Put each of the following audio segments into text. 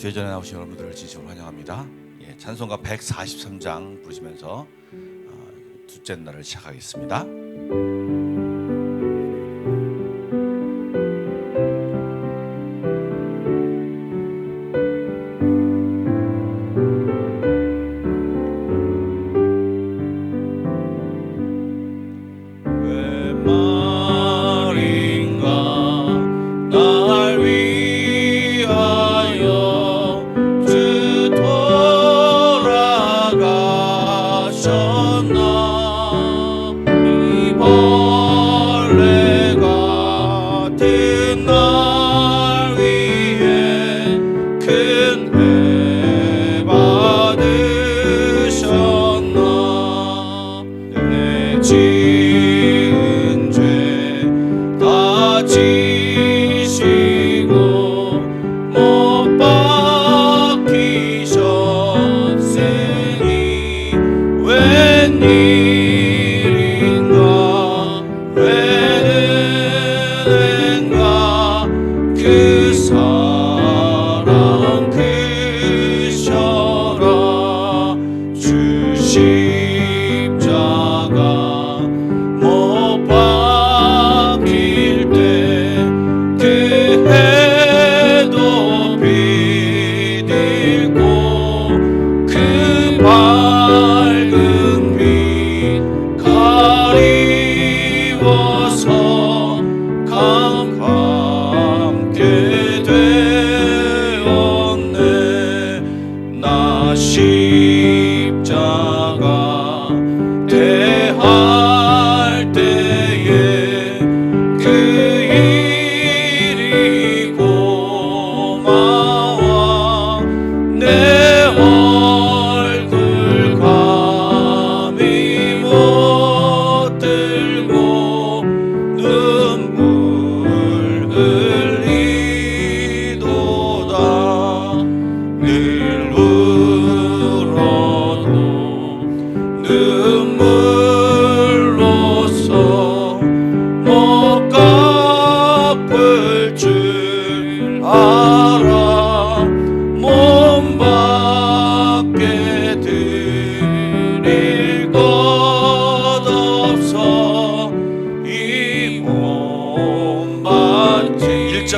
주의 전에 나오신 여러분들을 진심으로 환영합니다. 찬송가 143장 부르시면서 둘째 날을 시작하겠습니다.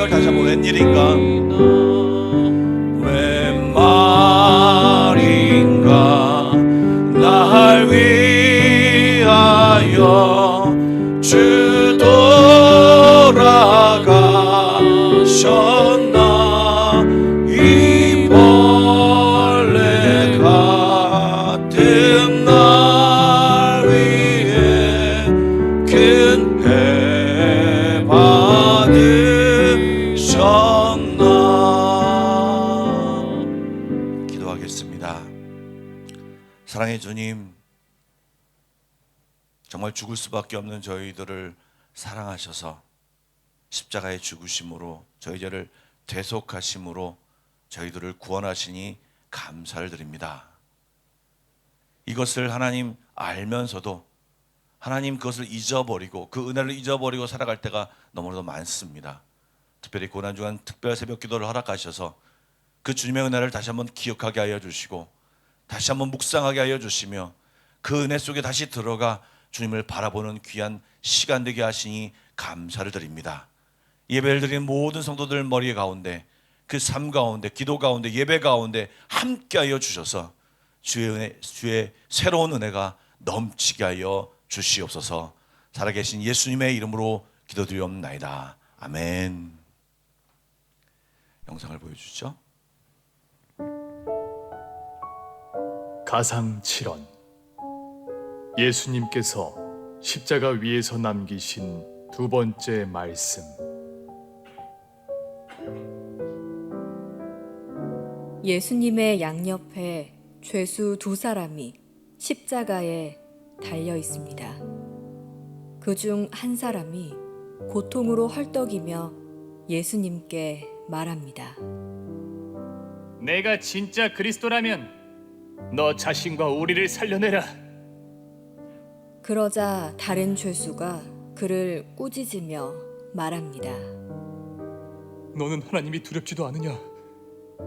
다시 한번 웬일인가 웬 말인가 날 위하여 주 돌아가셨나 이 벌레 같은 날 위해 큰 해 받으셨나. 기도하겠습니다. 사랑의 주님, 정말 죽을 수밖에 없는 저희들을 사랑하셔서 십자가의 죽으심으로 저희 죄를 대속하심으로 저희들을 구원하시니 감사를 드립니다. 이것을 하나님 알면서도 하나님 그것을 잊어버리고 그 은혜를 잊어버리고 살아갈 때가 너무나도 많습니다. 특별히 고난 중간 특별 새벽 기도를 허락하셔서 그 주님의 은혜를 다시 한번 기억하게 하여 주시고 다시 한번 묵상하게 하여 주시며 그 은혜 속에 다시 들어가 주님을 바라보는 귀한 시간 되게 하시니 감사를 드립니다. 예배를 드리는 모든 성도들 머리 가운데 그 삶 가운데 기도 가운데 예배 가운데 함께 하여 주셔서 주의 새로운 은혜가 넘치게 하여 주시옵소서. 살아계신 예수님의 이름으로 기도드리옵나이다. 아멘. 영상을 보여주시죠. 가상 7원. 예수님께서 십자가 위에서 남기신 두 번째 말씀. 예수님의 양옆에 죄수 두 사람이 십자가에 달려 있습니다. 그중 한 사람이 고통으로 헐떡이며 예수님께 말합니다. 내가 진짜 그리스도라면 너 자신과 우리를 살려내라. 그러자 다른 죄수가 그를 꾸짖으며 말합니다. 너는 하나님이 두렵지도 않으냐?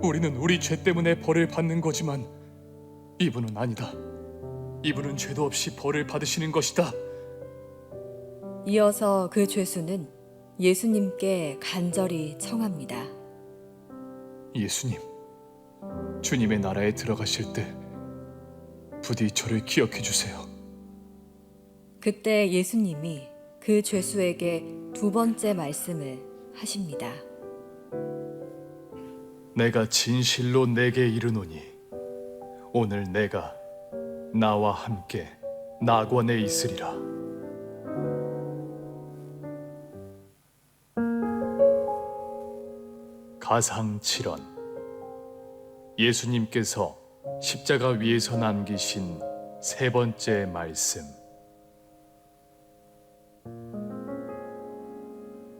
우리는 우리 죄 때문에 벌을 받는 거지만 이분은 아니다. 이분은 죄도 없이 벌을 받으시는 것이다. 이어서 그 죄수는 예수님께 간절히 청합니다. 예수님, 주님의 나라에 들어가실 때 부디 저를 기억해 주세요. 그때 예수님이 그 죄수에게 두 번째 말씀을 하십니다. 내가 진실로 내게 이르노니 오늘 내가 나와 함께 낙원에 있으리라. 가상 7원. 예수님께서 십자가 위에서 남기신 세 번째 말씀.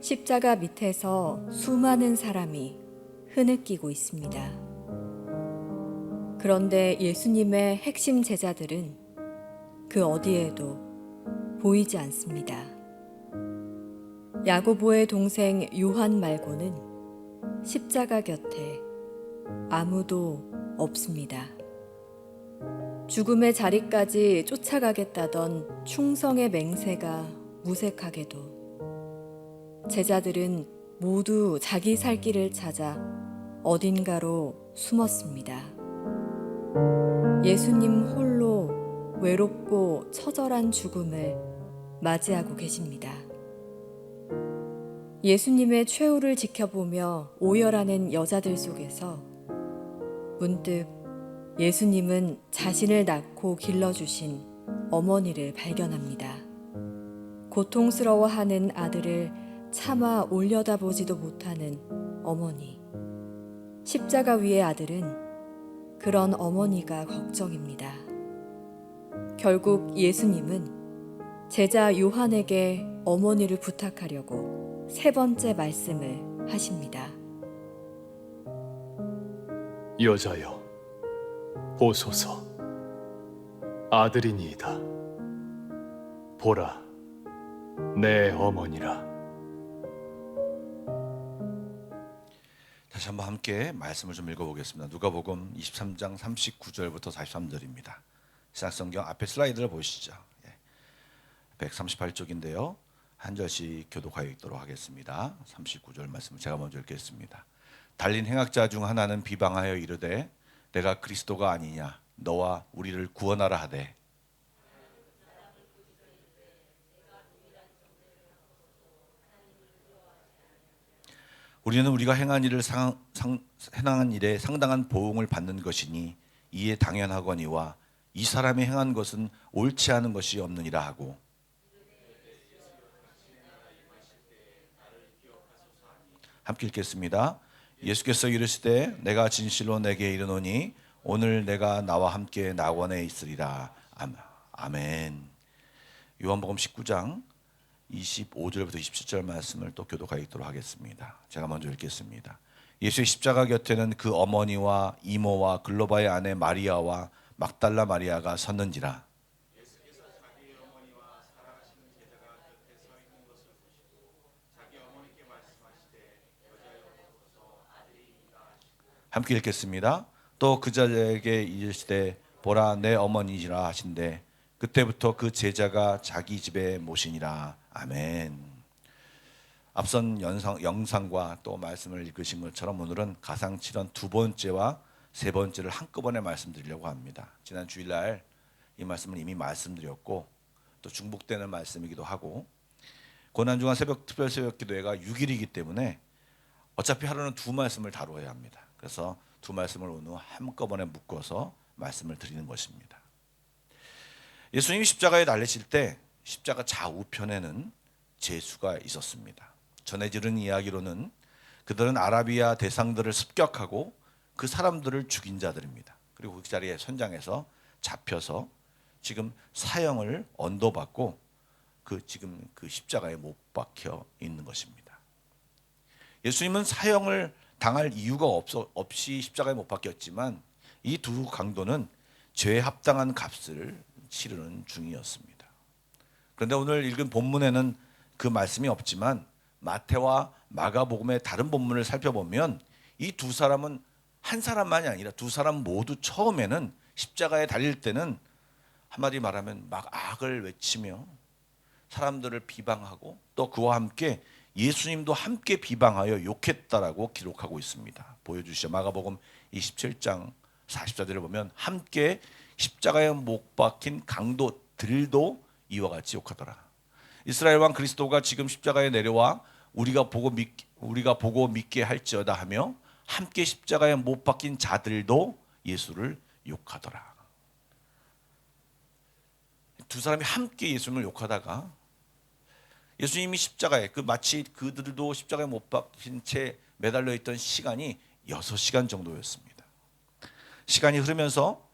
십자가 밑에서 수많은 사람이 흐느끼고 있습니다. 그런데 예수님의 핵심 제자들은 그 어디에도 보이지 않습니다. 야고보의 동생 요한 말고는 십자가 곁에 아무도 없습니다. 죽음의 자리까지 쫓아가겠다던 충성의 맹세가 무색하게도 제자들은 모두 자기 살 길을 찾아 어딘가로 숨었습니다. 예수님 홀로 외롭고 처절한 죽음을 맞이하고 계십니다. 예수님의 최후를 지켜보며 오열하는 여자들 속에서 문득 예수님은 자신을 낳고 길러주신 어머니를 발견합니다. 고통스러워하는 아들을 차마 올려다보지도 못하는 어머니. 십자가 위의 아들은 그런 어머니가 걱정입니다. 결국 예수님은 제자 요한에게 어머니를 부탁하려고 세 번째 말씀을 하십니다. 여자여, 보소서, 아들이니이다. 보라, 내 어머니라. 다시 한번 함께 말씀을 좀 읽어보겠습니다. 누가복음 23장 39절부터 43절입니다. 신약성경 앞에 슬라이드를 보시죠. 138쪽인데요. 한 절씩 교독하여 읽도록 하겠습니다. 39절 말씀을 제가 먼저 읽겠습니다. 달린 행악자 중 하나는 비방하여 이르되 내가 그리스도가 아니냐 너와 우리를 구원하라 하되 우리는 우리가 행한 일에 상당한 보응을 받는 것이니 이에 당연하거니와 이 사람이 행한 것은 옳지 않은 것이 없느니라 하고 함께 읽겠습니다. 예수께서 이르시되 내가 진실로 내게 이르노니 오늘 내가 나와 함께 낙원에 있으리라. 아멘. 요한복음 19장 25절부터 27절 말씀을 또 교독하여 읽도록 하겠습니다. 제가 먼저 읽겠습니다. 예수의 십자가 곁에는 그 어머니와 이모와 글로바의 아내 마리아와 막달라 마리아가 섰는지라. 함께 읽겠습니다. 또 그 자에게 이르시되 보라 내 어머니시라 하신대 그때부터 그 제자가 자기 집에 모시니라. 아멘. 앞선 영상과 또 말씀을 읽으신 것처럼 오늘은 가상칠언 두 번째와 세 번째를 한꺼번에 말씀드리려고 합니다. 지난 주일날 이 말씀을 이미 말씀드렸고 또 중복되는 말씀이기도 하고 고난중한 특별 새벽 기도회가 6일이기 때문에 어차피 하루는 두 말씀을 다루어야 합니다. 그래서 두 말씀을 오늘 한꺼번에 묶어서 말씀을 드리는 것입니다. 예수님이 십자가에 달리실 때 십자가 좌우편에는 제수가 있었습니다. 전해지는 이야기로는 그들은 아라비아 대상들을 습격하고 그 사람들을 죽인 자들입니다. 그리고 그 자리에 선장에서 잡혀서 지금 사형을 언도받고 지금 그 십자가에 못 박혀 있는 것입니다. 예수님은 사형을 당할 이유가 없이 십자가에 못 박혔지만 이 두 강도는 죄에 합당한 값을 치르는 중이었습니다. 그런데 오늘 읽은 본문에는 그 말씀이 없지만 마태와 마가복음의 다른 본문을 살펴보면 이 두 사람은 한 사람만이 아니라 두 사람 모두 처음에는 십자가에 달릴 때는 한마디 말하면 막 악을 외치며 사람들을 비방하고 또 그와 함께 예수님도 함께 비방하여 욕했다라고 기록하고 있습니다. 보여주시죠. 마가복음 27장 44절을 보면 보면 십자가에 못 박힌 강도들도 이와 같이 욕하더라. 이스라엘 왕 그리스도가 지금 십자가에 내려와 우리가 보고 믿게 할지어다 하며 함께 십자가에 못 박힌 자들도 예수를 욕하더라. 두 사람이 함께 예수님을 욕하다가 예수님이 십자가에 마치 그들도 십자가에 못 박힌 채 매달려 있던 시간이 6시간 정도였습니다. 시간이 흐르면서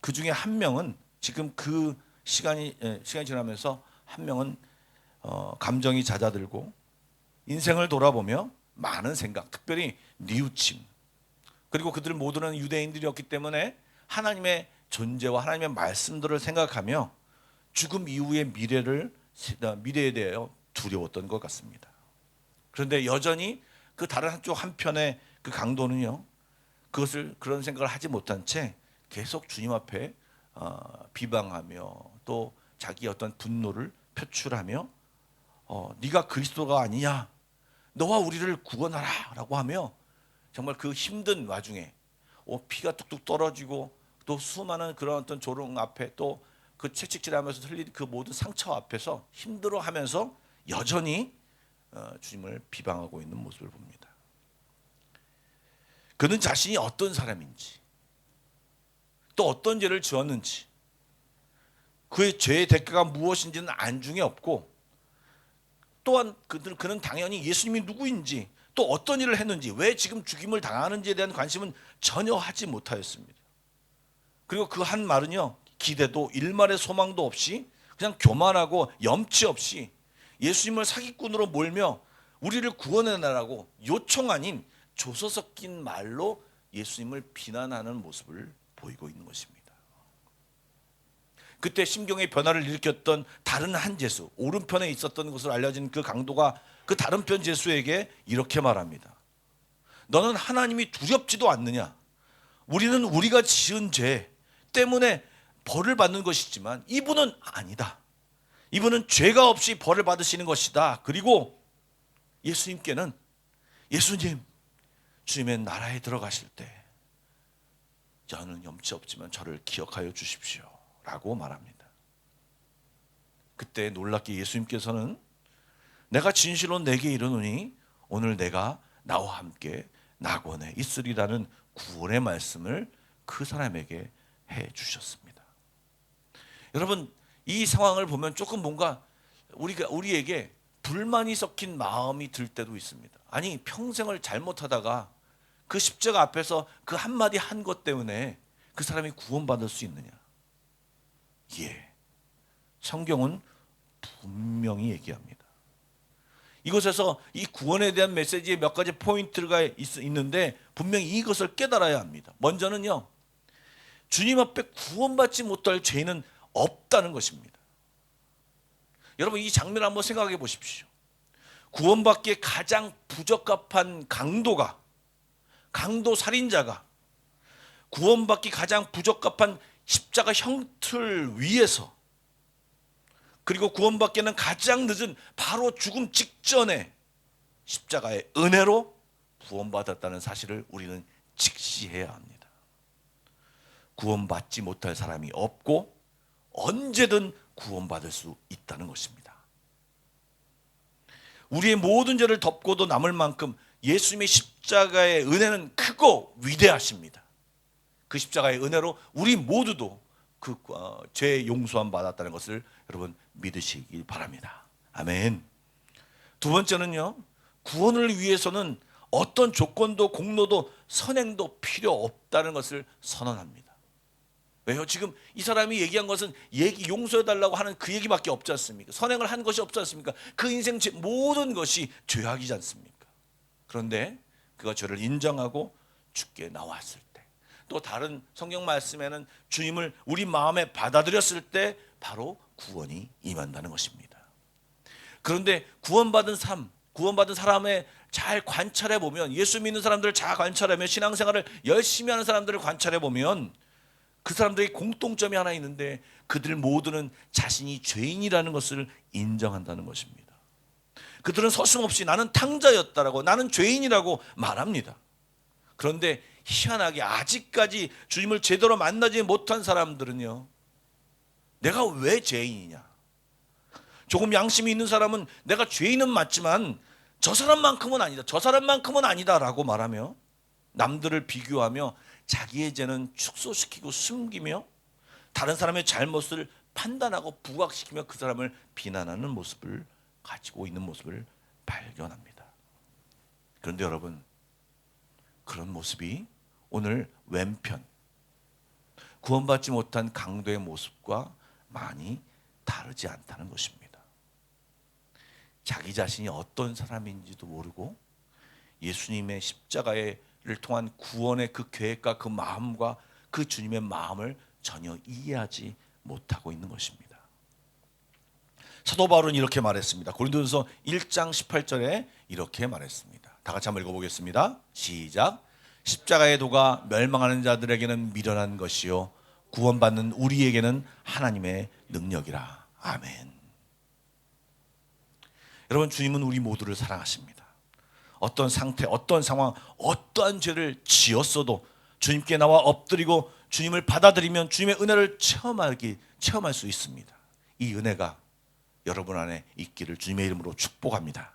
그 중에 한 명은 지금 그 시간이 지나면서 한 명은 감정이 잦아들고 인생을 돌아보며 많은 생각, 특별히 뉘우침, 그리고 그들 모두는 유대인들이었기 때문에 하나님의 존재와 하나님의 말씀들을 생각하며 죽음 이후의 미래에 대하여 두려웠던 것 같습니다. 그런데 여전히 그 다른 한편의 그 강도는요, 그런 생각을 하지 못한 채 계속 주님 앞에 비방하며 또 자기 어떤 분노를 표출하며 네가 그리스도가 아니냐, 너와 우리를 구원하라 라고 하며 정말 그 힘든 와중에 피가 뚝뚝 떨어지고 또 수많은 그런 어떤 조롱 앞에 또 그 채찍질하면서 흘린 그 모든 상처 앞에서 힘들어하면서 여전히 주님을 비방하고 있는 모습을 봅니다. 그는 자신이 어떤 사람인지 또 어떤 죄를 지었는지 그의 죄의 대가가 무엇인지는 안중에 없고 또한 그는 당연히 예수님이 누구인지 또 어떤 일을 했는지 왜 지금 죽임을 당하는지에 대한 관심은 전혀 하지 못하였습니다. 그리고 그 한 말은요, 기대도 일말의 소망도 없이 그냥 교만하고 염치 없이 예수님을 사기꾼으로 몰며 우리를 구원해내라고 요청 아닌 조서 섞인 말로 예수님을 비난하는 모습을 보이고 있는 것입니다. 그때 심경의 변화를 일으켰던 다른 한 제수, 오른편에 있었던 것으로 알려진 그 강도가 그 다른 편 제수에게 이렇게 말합니다. 너는 하나님이 두렵지도 않느냐? 우리는 우리가 지은 죄 때문에 벌을 받는 것이지만 이분은 아니다. 이분은 죄가 없이 벌을 받으시는 것이다. 그리고 예수님께는 예수님, 주님의 나라에 들어가실 때 저는 염치 없지만 저를 기억하여 주십시오 라고 말합니다. 그때 놀랍게 예수님께서는 내가 진실로 내게 이르노니 오늘 내가 나와 함께 낙원에 있으리라는 구원의 말씀을 그 사람에게 해 주셨습니다. 여러분, 이 상황을 보면 조금 뭔가 우리에게 불만이 섞인 마음이 들 때도 있습니다. 아니, 평생을 잘못하다가 그 십자가 앞에서 그 한마디 한 것 때문에 그 사람이 구원받을 수 있느냐? 예, 성경은 분명히 얘기합니다. 이곳에서 이 구원에 대한 메시지의 몇 가지 포인트가 있는데 분명히 이것을 깨달아야 합니다. 먼저는요, 주님 앞에 구원받지 못할 죄는 없다는 것입니다. 여러분, 이 장면을 한번 생각해 보십시오. 구원받기에 가장 부적합한 강도 살인자가 구원받기 가장 부적합한 십자가 형틀 위에서, 그리고 구원받기에는 가장 늦은 바로 죽음 직전에 십자가의 은혜로 구원받았다는 사실을 우리는 직시해야 합니다. 구원받지 못할 사람이 없고 언제든 구원받을 수 있다는 것입니다. 우리의 모든 죄를 덮고도 남을 만큼 예수님의 십자가의 은혜는 크고 위대하십니다. 그 십자가의 은혜로 우리 모두도 그 죄 용서함 받았다는 것을 여러분 믿으시길 바랍니다. 아멘. 두 번째는요, 구원을 위해서는 어떤 조건도 공로도 선행도 필요 없다는 것을 선언합니다. 왜요? 지금 이 사람이 얘기한 것은 용서해달라고 하는 그 얘기밖에 없지 않습니까? 선행을 한 것이 없지 않습니까? 그 인생 모든 것이 죄악이지 않습니까? 그런데 그가 죄를 인정하고 주께 나왔을 때, 또 다른 성경 말씀에는 주님을 우리 마음에 받아들였을 때 바로 구원이 임한다는 것입니다. 그런데 구원받은 삶, 구원받은 사람의 잘 관찰해 보면, 예수 믿는 사람들을 잘 관찰하면, 신앙생활을 열심히 하는 사람들을 관찰해 보면 그 사람들의 공통점이 하나 있는데, 그들 모두는 자신이 죄인이라는 것을 인정한다는 것입니다. 그들은 서슴없이 나는 탕자였다라고, 나는 죄인이라고 말합니다. 그런데 희한하게 아직까지 주님을 제대로 만나지 못한 사람들은요, 내가 왜 죄인이냐, 조금 양심이 있는 사람은 내가 죄인은 맞지만 저 사람만큼은 아니다, 저 사람만큼은 아니다라고 말하며 남들을 비교하며 자기의 죄는 축소시키고 숨기며 다른 사람의 잘못을 판단하고 부각시키며 그 사람을 비난하는 모습을 가지고 있는 모습을 발견합니다. 그런데 여러분, 그런 모습이 오늘 왼편 구원받지 못한 강도의 모습과 많이 다르지 않다는 것입니다. 자기 자신이 어떤 사람인지도 모르고 예수님의 십자가를 통한 구원의 그 계획과 그 마음과 그 주님의 마음을 전혀 이해하지 못하고 있는 것입니다. 사도 바울은 이렇게 말했습니다. 고린도전서 1장 18절에 이렇게 말했습니다. 다 같이 한번 읽어보겠습니다. 시작. 십자가의 도가 멸망하는 자들에게는 미련한 것이요 구원받는 우리에게는 하나님의 능력이라. 아멘. 여러분, 주님은 우리 모두를 사랑하십니다. 어떤 상태, 어떤 상황, 어떠한 죄를 지었어도 주님께 나와 엎드리고 주님을 받아들이면 주님의 은혜를 체험할 수 있습니다. 이 은혜가 여러분 안에 있기를 주님의 이름으로 축복합니다.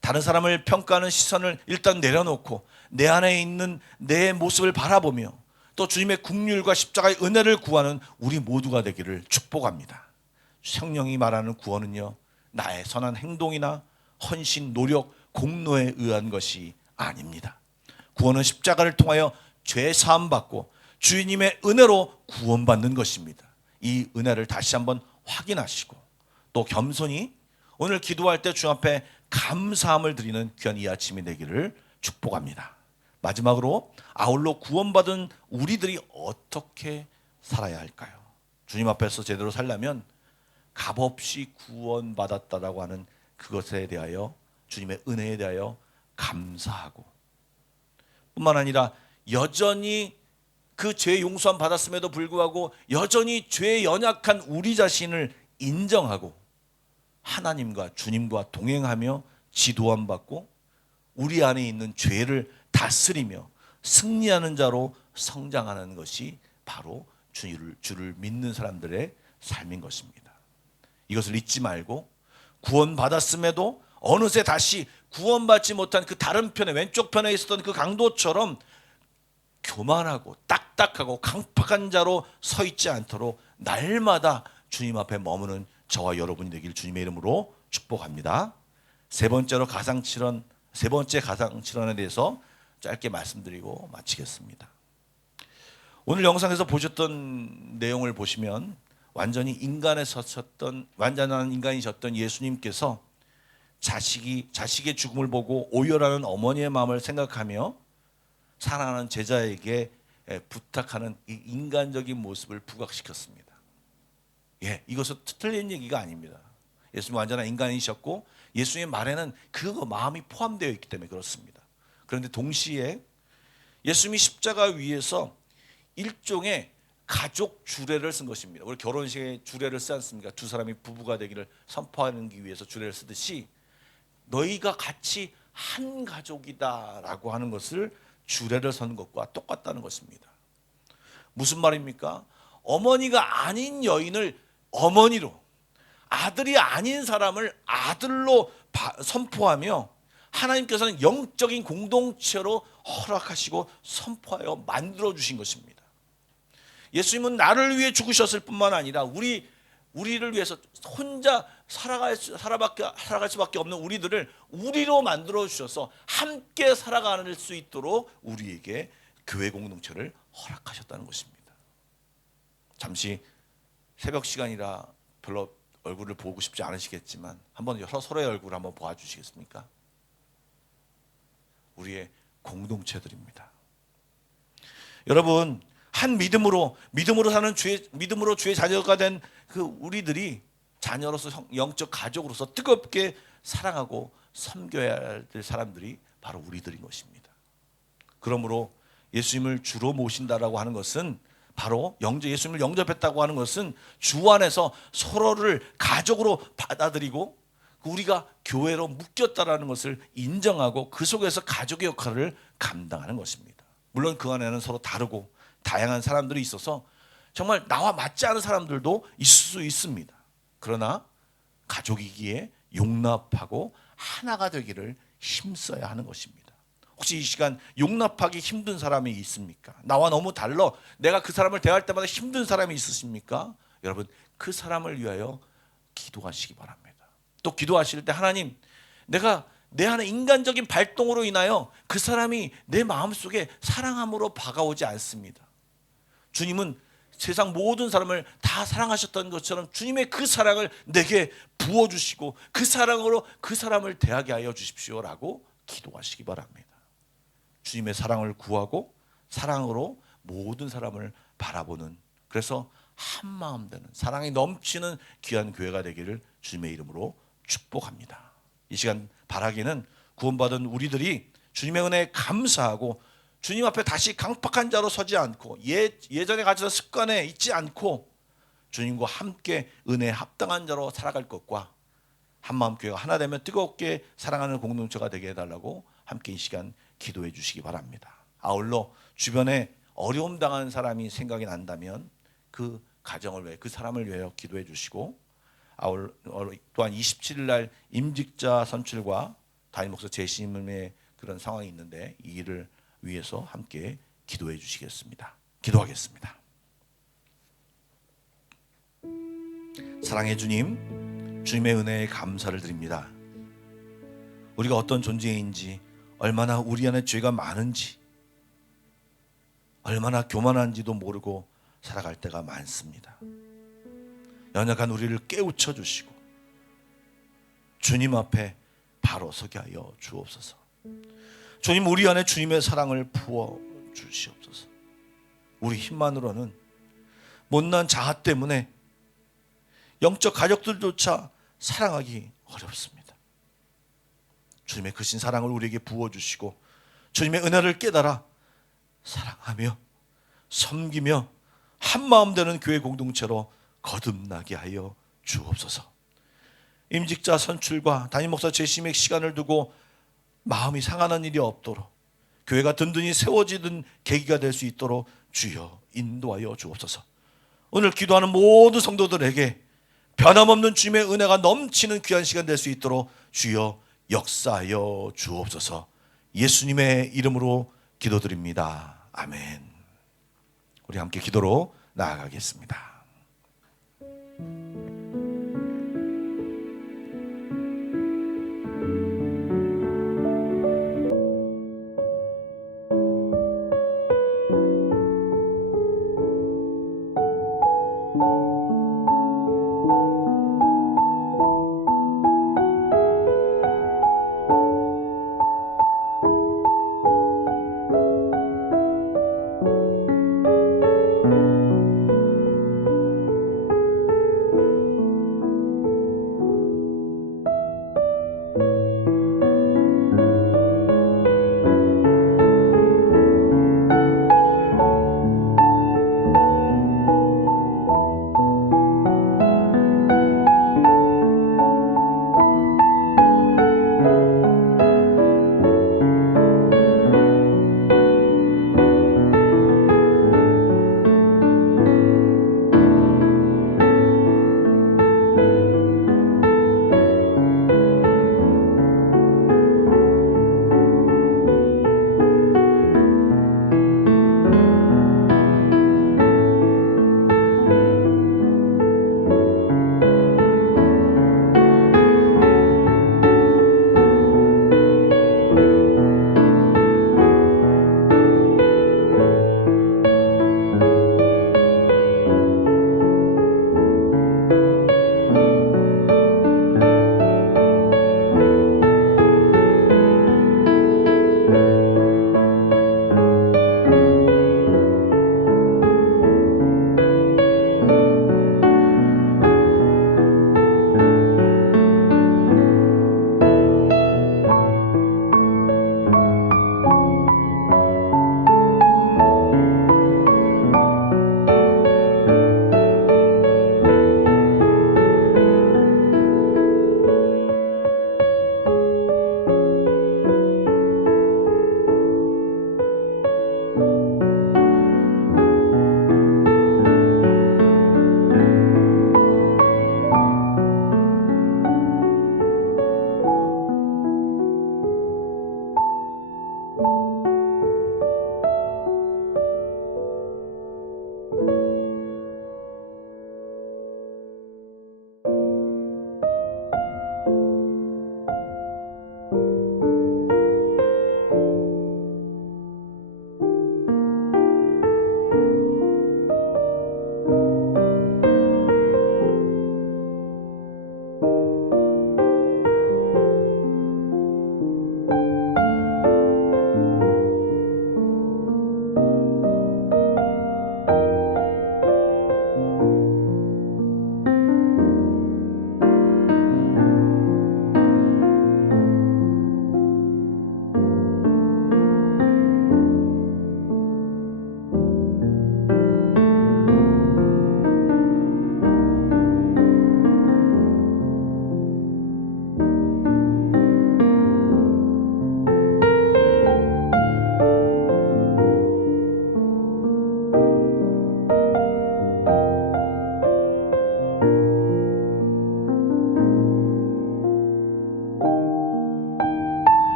다른 사람을 평가하는 시선을 일단 내려놓고 내 안에 있는 내 모습을 바라보며 또 주님의 긍휼과 십자가의 은혜를 구하는 우리 모두가 되기를 축복합니다. 성령이 말하는 구원은요, 나의 선한 행동이나 헌신, 노력, 공로에 의한 것이 아닙니다. 구원은 십자가를 통하여 죄 사함 받고 주님의 은혜로 구원받는 것입니다. 이 은혜를 다시 한번 확인하시고 또 겸손히 오늘 기도할 때 주 앞에 감사함을 드리는 귀한 이 아침이 되기를 축복합니다. 마지막으로 아울러 구원받은 우리들이 어떻게 살아야 할까요? 주님 앞에서 제대로 살려면 값없이 구원받았다라고 하는 그것에 대하여, 주님의 은혜에 대하여 감사하고, 뿐만 아니라 여전히 그 죄 용서함 받았음에도 불구하고 여전히 죄에 연약한 우리 자신을 인정하고 하나님과 주님과 동행하며 지도함 받고 우리 안에 있는 죄를 다스리며 승리하는 자로 성장하는 것이 바로 주를 믿는 사람들의 삶인 것입니다. 이것을 잊지 말고 구원받았음에도 어느새 다시 구원받지 못한 그 다른 편에, 왼쪽 편에 있었던 그 강도처럼 교만하고 딱딱하고 강팍한 자로 서 있지 않도록 날마다 주님 앞에 머무는 저와 여러분이 되길 주님의 이름으로 축복합니다. 세 번째 가상칠언에 대해서 짧게 말씀드리고 마치겠습니다. 오늘 영상에서 보셨던 내용을 보시면 완전한 인간이셨던 예수님께서 자식의 죽음을 보고 오열하는 어머니의 마음을 생각하며 사랑하는 제자에게 부탁하는 이 인간적인 모습을 부각시켰습니다. 이것은 틀린 얘기가 아닙니다. 예수님 완전한 인간이셨고 예수님의 말에는 그 마음이 포함되어 있기 때문에 그렇습니다. 그런데 동시에 예수님이 십자가 위에서 일종의 가족 주례를 쓴 것입니다. 우리 결혼식에 주례를 쓰지 않습니까? 두 사람이 부부가 되기를 선포하기 위해서 주례를 쓰듯이 너희가 같이 한 가족이다라고 하는 것을 주례를 선 것과 똑같다는 것입니다. 무슨 말입니까? 어머니가 아닌 여인을 어머니로, 아들이 아닌 사람을 아들로 선포하며 하나님께서는 영적인 공동체로 허락하시고 선포하여 만들어 주신 것입니다. 예수님은 나를 위해 죽으셨을 뿐만 아니라 우리를 위해서 혼자 살아갈 수밖에 없는 우리들을 우리로 만들어 주셔서 함께 살아갈 수 있도록 우리에게 교회 공동체를 허락하셨다는 것입니다. 잠시 새벽 시간이라 별로 얼굴을 보고 싶지 않으시겠지만 한번 서로의 얼굴을 한번 보아주시겠습니까? 우리의 공동체들입니다. 여러분, 한 믿음으로 사는 믿음으로 주의 자녀가 된 그 우리들이 자녀로서 영적 가족으로서 뜨겁게 사랑하고 섬겨야 될 사람들이 바로 우리들인 것입니다. 그러므로 예수님을 주로 모신다라고 하는 것은 바로 예수님을 영접했다고 하는 것은 주 안에서 서로를 가족으로 받아들이고 우리가 교회로 묶였다라는 것을 인정하고 그 속에서 가족의 역할을 감당하는 것입니다. 물론 그 안에는 서로 다르고 다양한 사람들이 있어서 정말 나와 맞지 않은 사람들도 있을 수 있습니다. 그러나 가족이기에 용납하고 하나가 되기를 힘써야 하는 것입니다. 혹시 이 시간 용납하기 힘든 사람이 있습니까? 나와 너무 달라. 내가 그 사람을 대할 때마다 힘든 사람이 있으십니까? 여러분, 그 사람을 위하여 기도하시기 바랍니다. 또 기도하실 때 하나님, 내가 내 안에 인간적인 발동으로 인하여 그 사람이 내 마음속에 사랑함으로 다가오지 않습니다. 주님은 세상 모든 사람을 다 사랑하셨던 것처럼 주님의 그 사랑을 내게 부어주시고 그 사랑으로 그 사람을 대하게 하여 주십시오라고 기도하시기 바랍니다. 주님의 사랑을 구하고 사랑으로 모든 사람을 바라보는, 그래서 한마음 되는 사랑이 넘치는 귀한 교회가 되기를 주님의 이름으로 축복합니다. 이 시간 바라기는 구원받은 우리들이 주님의 은혜에 감사하고 주님 앞에 다시 강팍한 자로 서지 않고 예전에 가졌던 습관에 있지 않고 주님과 함께 은혜에 합당한 자로 살아갈 것과 한마음 교회가 하나 되면 뜨겁게 사랑하는 공동체가 되게 해달라고 함께 이 시간 기도해 주시기 바랍니다. 아울러 주변에 어려움 당한 사람이 생각이 난다면 그 가정을 위해 그 사람을 위하여 기도해 주시고, 또한 27일 날 임직자 선출과 담임 목사 재심의 그런 상황이 있는데 이 일을 위해서 함께 기도해 주시겠습니다. 기도하겠습니다. 사랑의 주님, 주님의 은혜에 감사를 드립니다. 우리가 어떤 존재인지, 얼마나 우리 안에 죄가 많은지, 얼마나 교만한지도 모르고 살아갈 때가 많습니다. 연약한 우리를 깨우쳐 주시고 주님 앞에 바로 서게 하여 주옵소서. 주님, 우리 안에 주님의 사랑을 부어 주시옵소서. 우리 힘만으로는 못난 자아 때문에 영적 가족들조차 사랑하기 어렵습니다. 주님의 크신 사랑을 우리에게 부어주시고 주님의 은혜를 깨달아 사랑하며 섬기며 한마음 되는 교회 공동체로 거듭나게 하여 주옵소서. 임직자 선출과 담임 목사 재심의 시간을 두고 마음이 상하는 일이 없도록 교회가 든든히 세워지는 계기가 될 수 있도록 주여 인도하여 주옵소서. 오늘 기도하는 모든 성도들에게 변함없는 주님의 은혜가 넘치는 귀한 시간 될 수 있도록 주여 역사하여 주옵소서. 예수님의 이름으로 기도드립니다. 아멘. 우리 함께 기도로 나아가겠습니다.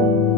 주